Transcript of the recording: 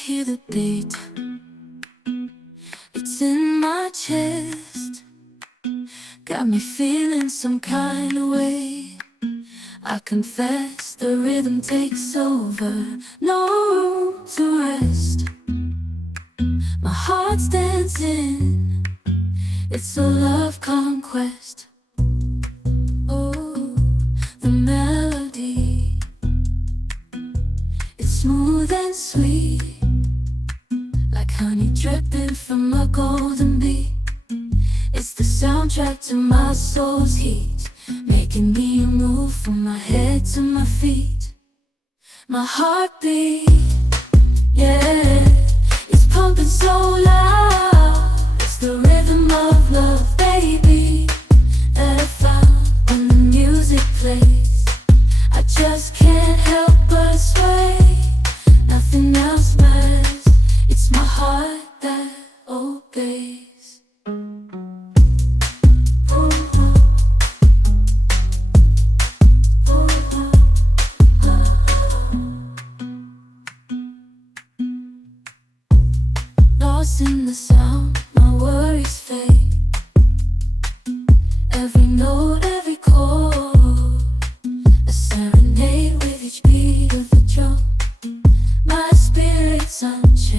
hear the beat, it's in my chest, got me feeling some kind of way. I confess the rhythm takes over, no room to rest. My heart's dancing, it's a love conquest. Oh, the melody, it's smooth and sweet, like honey dripping from a golden bee. It's the soundtrack to my soul's heat, making me move from my head to my feet. My heartbeat, yeah, it's pumping so loud. It's the rhythm of love, baby, that I found when the music plays. I just can't help but sway, nothing else matters. It's my heart that obeys. Lost in the sound, my worries fade. Every note, every chord, a serenade with each beat of the drum. My spirit's unchained,